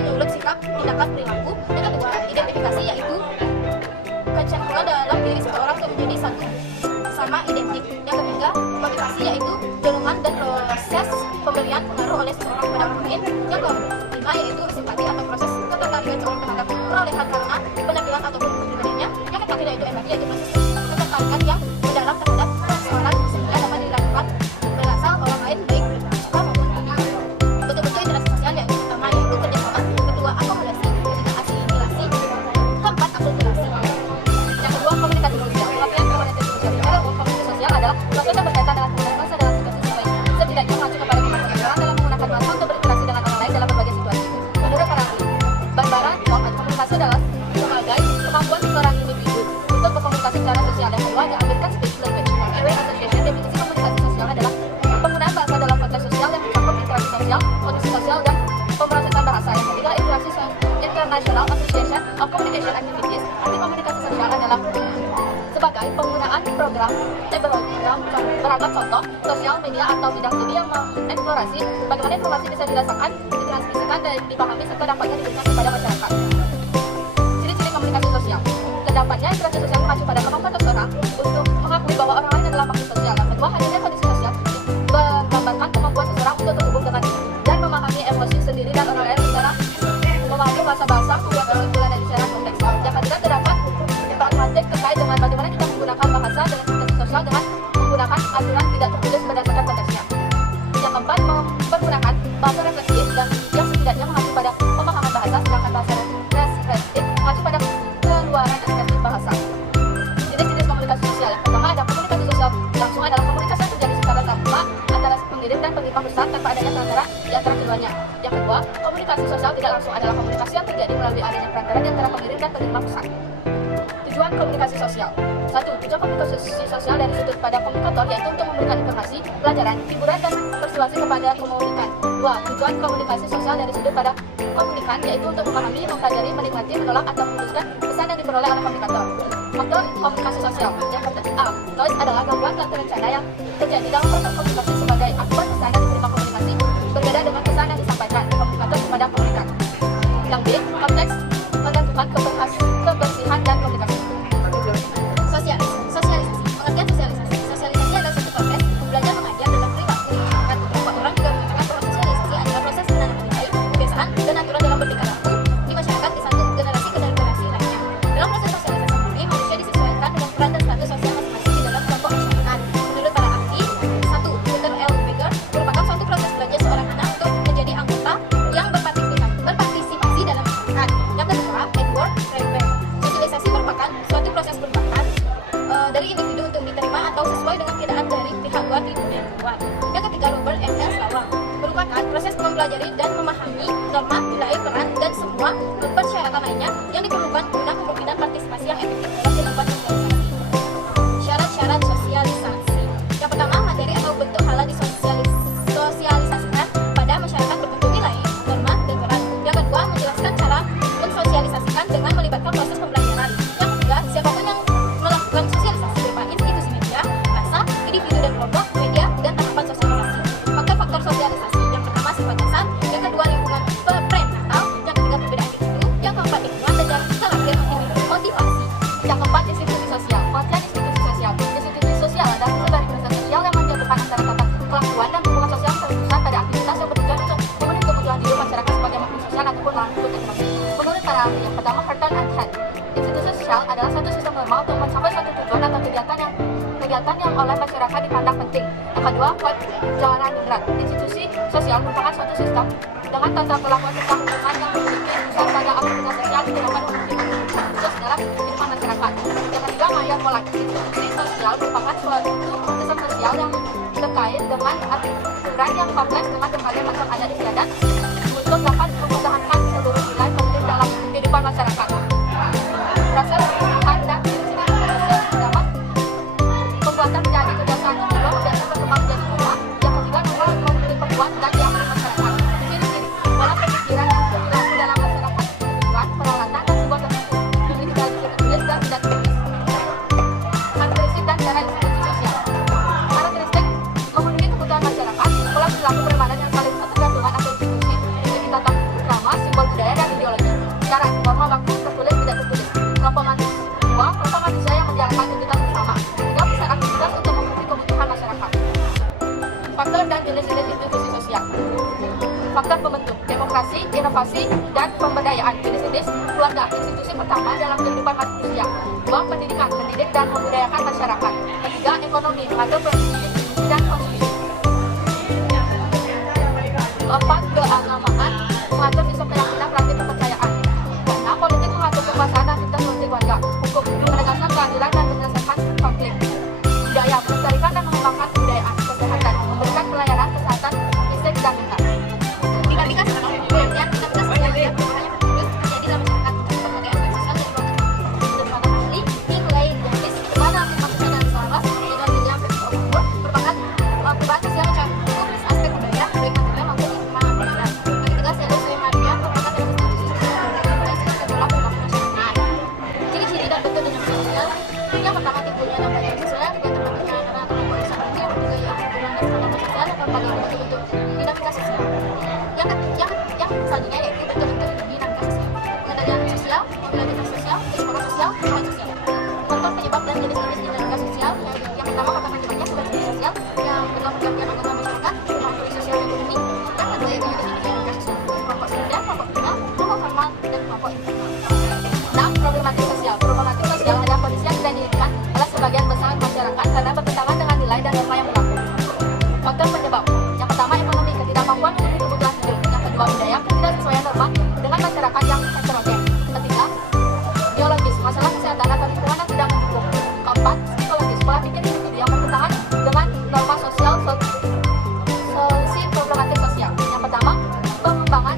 menurut sikap, tindakan, perilaku. Yang kedua, identifikasi, yaitu kecenderungan dalam diri seseorang untuk menjadi satu sama identik. Yang ketiga, motivasi, yaitu dorongan dan proses pemberian pengaruh oleh seseorang pada orang lain. Yang kelima, yaitu simpati atau proses ketertarikan seorang terhadap perolehan karena penampilan ataupun kepribadiannya. Yang keempat, yaitu empati, yaitu proses ketertarikan yang mendalam terhadap seseorang sehingga dapat dilakukan berasal orang lain baik suka maupun tidak. Bentuk-bentuk interaksi sosial yang pertama yaitu kerjasama, kedua akomodasi, ketiga asimilasi, keempat akulturasi. Yang kedua, komunikasi sosial. Pengertian komunikasi sosial secara umum, komunikasi sosial adalah proses yang berkaitan dengan hubungan massa dalam situasi sesuai setidaknya mengacu kepada kemampuan orang dalam menggunakan bahasa untuk berinteraksi dengan orang lain dalam berbagai situasi. Menurut para ahli, Barbara Koch, komunikasi adalah sebagai kemampuan seorang individu untuk berkomunikasi secara sosial. Yang kedua, ada American Speech Language Association. Definisi komunikasi sosial adalah penggunaan bahasa dalam konteks sosial yang mencakup interaksi sosial, kondisi sosial, dan pemrosesan bahasa. Yang ketiga, International Association of Communication Activities. Arti komunikasi sosial adalah sebagai penggunaan program beragam contoh sosial media atau bidang studi yang mengeksplorasi bagaimana informasi bisa dirasakan, ditransmisikan, dan dipahami serta dampaknya diberikan kepada masyarakat. Ciri-ciri komunikasi sosial. Terdapatnya interaksi sosial mengacu pada kemampuan seseorang untuk mengakui bahwa orang lain adalah makhluk sosial. Yang kedua, hadirnya kondisi sosial menggambarkan kemampuan seseorang untuk terhubung dengan dan memahami emosi sendiri dan orang lain secara memahami bahasa-bahasa, membuat kesimpulan dan secara konteks. Yang ketiga, terdapat pragmatik terkait dengan bagaimana kita menggunakan bahasa dengan interaksi sosial dengan menggunakan aturan tidak tertulis berdasarkan konteksnya. Yang keempat, mempergunakan bahasa refleksif dan yang setidaknya mengacu pada pemahaman bahasa, sedangkan bahasa refleksif mengacu pada keluaran ekspresif bahasa. Jenis-jenis komunikasi sosial. Yang pertama, ada komunikasi sosial langsung adalah komunikasi yang terjadi secara tanpa antara pengirim dan penerima pesan tanpa adanya perantara di antara keduanya. Yang kedua, komunikasi sosial tidak langsung adalah komunikasi yang terjadi melalui adanya perantara di antara pengirim dan penerima pesan. Tujuan komunikasi sosial. 1. Tujuan komunikasi sosial dari sudut pada komunikator yaitu untuk memberikan informasi, pelajaran, hiburan, dan persuasi kepada komunikan. 2. Tujuan komunikasi sosial dari sudut pada komunikan yaitu untuk memahami, mempelajari, menikmati, menolak, atau memutuskan pesan yang diperoleh oleh komunikator. Faktor komunikasi sosial. Yang pertama, noise adalah gangguan dan terencana yang terjadi dalam proses komunikasi sebagai akibat pesan yang diterima komunikasi berbeda dengan pesan yang disampaikan komunikator kepada komunikan. Yang B, konteks menentukan kebersihan dan komunikasi. Sosialisasi. Pengertian sosialisasi. Sosialisasi adalah suatu proses belajar mengajar dalam perilaku masyarakat. Beberapa orang juga mengatakan bahwa sosialisasi adalah proses menanam nilai, kebiasaan, dan aturan dalam bertingkah laku di masyarakat di satu generasi ke generasi lainnya. Dalam proses sosialisasi ini, manusia disesuaikan dengan peran dan status sosial masing-masing di dalam kelompok masyarakat. Menurut para ahli, 1. Peter L. Beger merupakan suatu proses belajar seorang anak untuk menjadi anggota yang berpartisipasi dalam masyarakat. Yang kedua, Edward Rayburn. Sosialisasi merupakan suatu proses perubahan dari individu untuk diterima atau sesuai dengan keadaan dari pihak luar di dunia luar. Yang ketiga, Robert M. S. Lawang merupakan proses mempelajari dan memahami norma, nilai, peran, dan semua persyaratan lainnya yang diperlukan guna kemungkinan partisipasi yang efektif dalam kehidupan sosialisasi. Syarat-syarat sosialisasi. Yang pertama, materi atau bentuk hal yang disosialisasikan pada masyarakat berbentuk nilai, norma, dan peran. Yang kedua, menjelaskan cara mensosialisasikan dengan melibatkan proses pembelajaran. Yang ketiga, siapapun yang melakukan sosialisasi berupa institusi media, massa, individu dan kelompok, media, dan tahapan sosialisasi. Faktor-faktor sosialisasi. Yang pertama, sifat dasar. Yang kedua, lingkungan prenatal. Yang ketiga, perbedaan individu. Yang keempat, lingkungan. Dan yang terakhir, motivasi. Yang keempat, institusi sosial. Pengertian institusi sosial. Institusi sosial adalah sebuah organisasi sosial yang menyatukan antara tata kelakuan dan hubungan sosial yang terpusat pada aktivitas yang bertujuan untuk memenuhi kebutuhan hidup masyarakat sebagai makhluk sosial ataupun makhluk ekonomi. Menurut para ahli, yang pertama, Horton and Head. Institusi sosial adalah suatu sistem normal untuk mencapai suatu tujuan atau kegiatan yang oleh masyarakat dipandang penting. Yang kedua, White Jalanan Ningrat. Institusi sosial merupakan suatu sistem dengan tata perlakuan serta hubungan yang memiliki pusat pada aktivitas sosial yang dapat memiliki khusus dalam kehidupan masyarakat. Yang ketiga, Maya Pollak. Institusi sosial merupakan suatu sistem sosial yang terkait dengan aturan yang kompleks dengan berbagai macam adat istiadat untuk dapat mempertahankan seluruh nilai penting dalam kehidupan masyarakat. Proses perubahan dan dapat pembuatan menjadi kebiasaan yang kedua membiasakan berkembang menjadi pola. Yang ketiga, norma memberi pembuat dan diakui masyarakat. Ciri-ciri pola pemikiran dan perilaku dalam masyarakat, tujuan, peralatan, dan sebuah tertentu. Ini tidak tertulis dan tidak tertulis. Karakteristik dan cara institusi sosial. Karakteristik memenuhi kebutuhan masyarakat, pola perilaku permanen yang saling ketergantungan atau Faktor pembentuk: demokrasi, inovasi, dan pemberdayaan. Jenis-jenis keluarga: institusi pertama dalam kehidupan manusia. 2. Pendidikan, mendidik dan membudayakan masyarakat. 3. Ekonomi, mengatur produksi dan konsumsi. 4. Keagamaan, mengatur sistem keyakinan praktik kepercayaan. 6. Politik, mengatur kekuasaan dan sistem politik warga. Hukum, menegaskan keadilan dan menyelesaikan konflik. Budaya, melestarikan dan mengembangkan kebudayaan. Kesehatan, memberikan pelayanan kesehatan fisik dan mental. Dinamika sosial, pengertian dinamika sosial yang berhubungannya terus terjadi dalam masyarakat berbagai aspek sosial dan berbagai ahli nilai idealis pada manusia dan selaras dengan dunia umur merupakan perubahan sosial yang cukup aspek budaya baik material maupun immaterial. Bagi tegas yang sebenarnya merupakan institusi sosial yang berbasis dalam perilaku masyarakat. Ciri-ciri dan bentuk dinamika sosial: yang pertama, timbulnya dampak sosial kegiatan bentuknya karena kelompok usaha. Yang ketiga, yang hubungannya dengan sosial dan berbagai bentuk dinamika sosial. Yang selanjutnya yaitu bentuk-bentuk dinamika sosial: pengendalian sosial, mobilitas sosial, eksploitasi sosial, perubahan sosial. Faktor penyebab dan jenis-jenis dinamika sosial: yang pertama, faktor penyebabnya sebagai jenis sosial, yang kedua, pergantian anggota masyarakat, faktor sosial ekonomi, yang kedua yaitu jenis-jenis dinamika sosial: kelompok sekunder, kelompok tunggal, kelompok formal, dan kelompok informal. 6. Problematik sosial. Problematik sosial adalah kondisi yang tidak diinginkan oleh sebagian besar masyarakat karena bertentangan dengan nilai dan norma yang berlaku. Faktor penyebab: yang pertama, ekonomi, ketidakmampuan memenuhi kebutuhan hidup. Yang kedua, budaya, ketidaksesuaian norma dengan masyarakat yang heterogen. Ketiga, biologis, masalah kesehatan atau lingkungan yang tidak mendukung. Keempat, psikologis, pola pikir individu yang bertentangan dengan norma sosial. Solusi problematik sosial: yang pertama, pengembangan